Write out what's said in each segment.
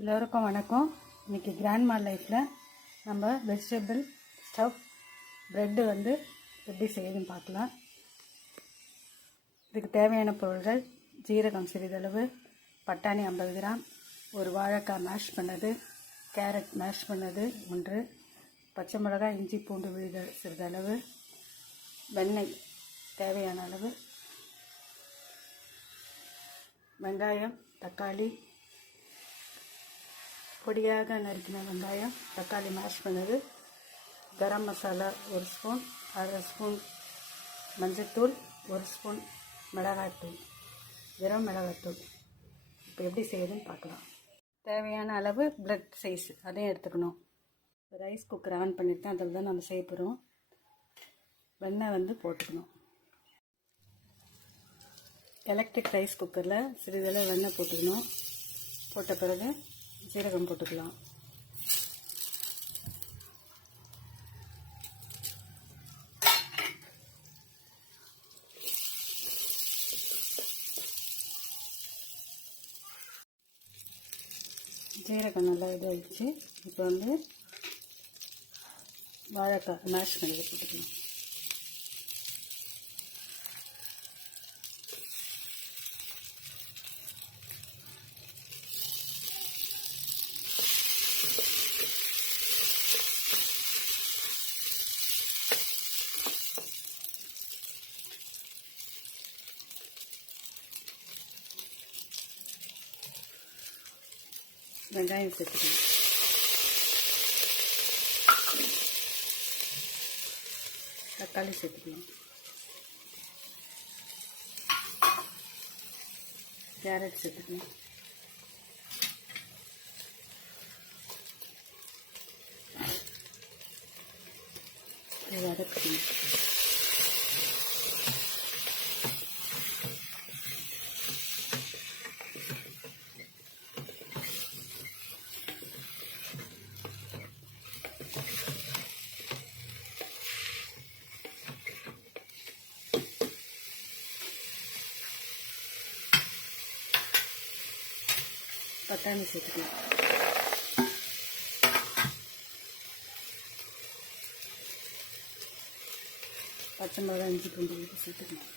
எல்லோருக்கும் வணக்கம். இன்றைக்கி கிராண்ட்மா லைஃப்பில் நம்ம வெஜிடபிள் ஸ்டஃப் ப்ரெட்டு எப்படி செய்யுதுன்னு பார்க்கலாம். இதுக்கு தேவையான பொருட்கள்: ஜீரகம் சிறிதளவு, பட்டாணி 50 கிராம், ஒரு வாழைக்காய் மேஷ் பண்ணது, கேரட் மேஷ் பண்ணது 1, பச்சை மிளகாய், இஞ்சி பூண்டு விழுதல் சிறிதளவு, வெண்ணெய் தேவையான அளவு, வெங்காயம், தக்காளி, பொடியாக நறுக்கின வெங்காயம், தக்காளி மேஷ் பண்ணது, கரம் மசாலா 1 ஸ்பூன், 1/2 ஸ்பூன் மஞ்சள்தூள், 1 ஸ்பூன் மிளகாய்த்தூள், வெறும் மிளகாய்த்தூள். இப்போ எப்படி செய்யுதுன்னு பார்க்கலாம். தேவையான அளவு பிரெட் சைஸ் அதையும் எடுத்துக்கணும். ரைஸ் குக்கர் ஆன் பண்ணிவிட்டு அதில் தான் நம்ம செய்ய போகிறோம். வெண்ணெய் போட்டுக்கணும். எலக்ட்ரிக் ரைஸ் குக்கரில் சிறிதளவு வெண்ணெய் போட்டுக்கணும். போட்ட பிறகு ஜீரகம் போட்டுக்கலாம். ஜீரகம் நல்லா இதாகிடுச்சு. இப்போ வாழைக்காய் மேஷ் பண்ணி போட்டுக்கணும். வெங்காயம் சேர்த்துக்கணும். தக்காளி சேர்த்துக்கணும். கேரட் சேர்த்துக்கணும். வதக்கணும். பட்டாணி சேர்த்துக்கலாம். பச்சை மிளகாய், இஞ்சி பூண்டு சேர்த்துக்கலாம்.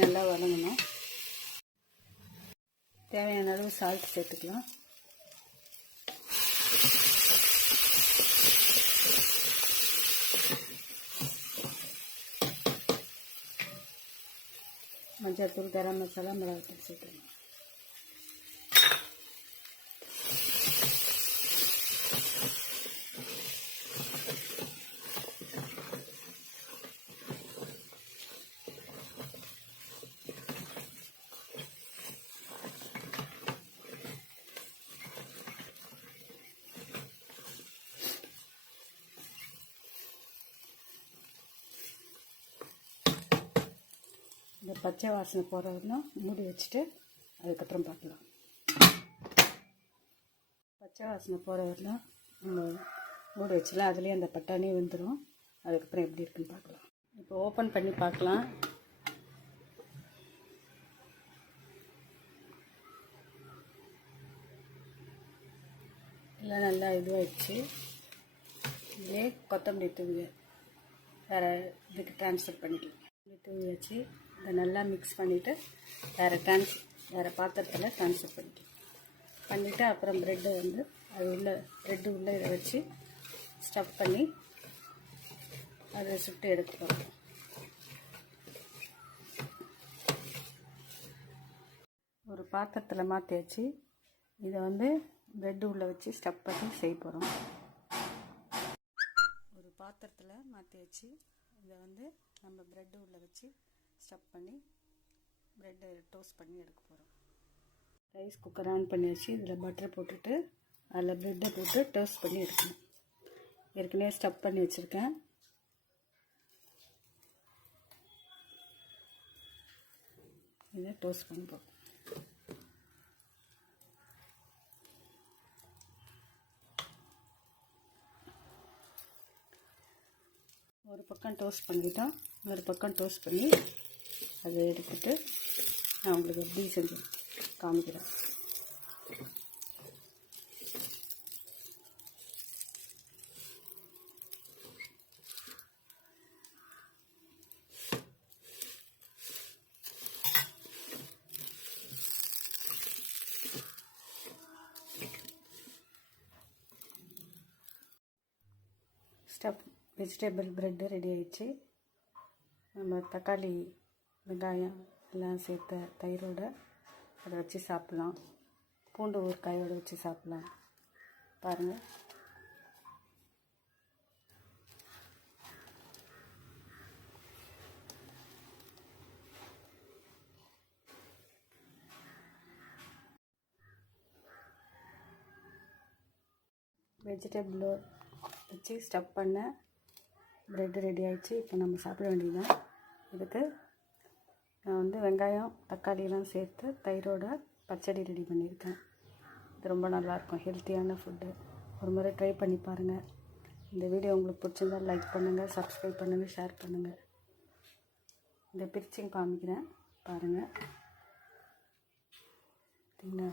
நல்லா வதங்கணும். தேவையான அளவு சால்ட் சேர்த்துக்கலாம். மஞ்சள்தூள், கரம் மசாலா, மிளகாய்த்தூள் சேர்த்துக்கலாம். இந்த பச்சை வாசனை போகிற வரணும் மூடி வச்சுட்டு அதுக்கப்புறம் பார்க்கலாம். பச்சை வாசனை போகிற வரலாம் நம்ம மூடி வச்சுலாம். அதுலேயே அந்த பட்டாணியே வந்துடும். அதுக்கப்புறம் எப்படி இருக்குன்னு பார்க்கலாம். இப்போ ஓப்பன் பண்ணி பார்க்கலாம். எல்லாம் நல்லா இதுவாகிடுச்சு. இதே கொத்தமல்லி தூவி வேறு இதுக்கு ட்ரான்ஸ்ஃபர் பண்ணிக்கலாம். தூவி வச்சு இதை நல்லா மிக்ஸ் பண்ணிவிட்டு வேறு பாத்திரத்தில் ட்ரான்ஸ்ஃபர் பண்ணிவிட்டு அப்புறம் ப்ரெட்டை அது ப்ரெட்டு உள்ளே இதை வச்சு ஸ்டஃப் பண்ணி அதை சுட்டு எடுக்க போகிறோம். ஒரு பாத்திரத்தில் மாற்றி வச்சு இதை ப்ரெட்டு உள்ளே வச்சு ஸ்டஃப் பண்ணி செய்ய போகிறோம். ஒரு பாத்திரத்தில் மாற்றி வச்சு இதை நம்ம ப்ரெட்டு உள்ளே வச்சு ஸ்டஃப் பண்ணி ப்ரெட்டை டோஸ்ட் பண்ணி எடுக்க போகிறோம். ரைஸ் குக்கர் ஆன் பண்ணி வச்சு இதில் பட்டர் போட்டுட்டு அதில் ப்ரெட்டை போட்டு டோஸ்ட் பண்ணி எடுக்கணும். ஏற்கனவே ஸ்டஃப் பண்ணி வச்சுருக்கேன். இதை டோஸ்ட் பண்ணிப்போம். ஒரு பக்கம் டோஸ்ட் பண்ணிட்டோம், ஒரு பக்கம் டோஸ்ட் பண்ணி அதை எடுத்துகிட்டு நான் உங்களுக்கு எப்படி செஞ்சு காமிக்கிறேன். ஸ்டஃப் வெஜிடபிள் ப்ரெட்டு ரெடி ஆயிடுச்சு. நம்ம தக்காளி வெங்காயம் எல்லாம் சேர்த்த தயிரோடு அதை வச்சு சாப்பிட்லாம். பூண்டு ஊறுகாயோடு வச்சு சாப்பிட்லாம். பாருங்கள். வெஜிடபிள் வச்சு ஸ்டஃப் பண்ண ப்ரெட்டு ரெடி ஆகிடுச்சு. இப்போ நம்ம சாப்பிட வேண்டியதுதான். இதுக்கு நான் வெங்காயம் தக்காளியெலாம் சேர்த்து தயிரோட பச்சடி ரெடி பண்ணியிருக்கேன். இது ரொம்ப நல்லாயிருக்கும், ஹெல்த்தியான ஃபுட்டு. ஒரு முறை ட்ரை பண்ணி பாருங்கள். இந்த வீடியோ உங்களுக்கு பிடிச்சிருந்தால் லைக் பண்ணுங்கள், சப்ஸ்கிரைப் பண்ணுங்கள், ஷேர் பண்ணுங்கள். இந்த பிரிச்சிங் காமிக்கிறேன் பாருங்கள். சரிங்களா?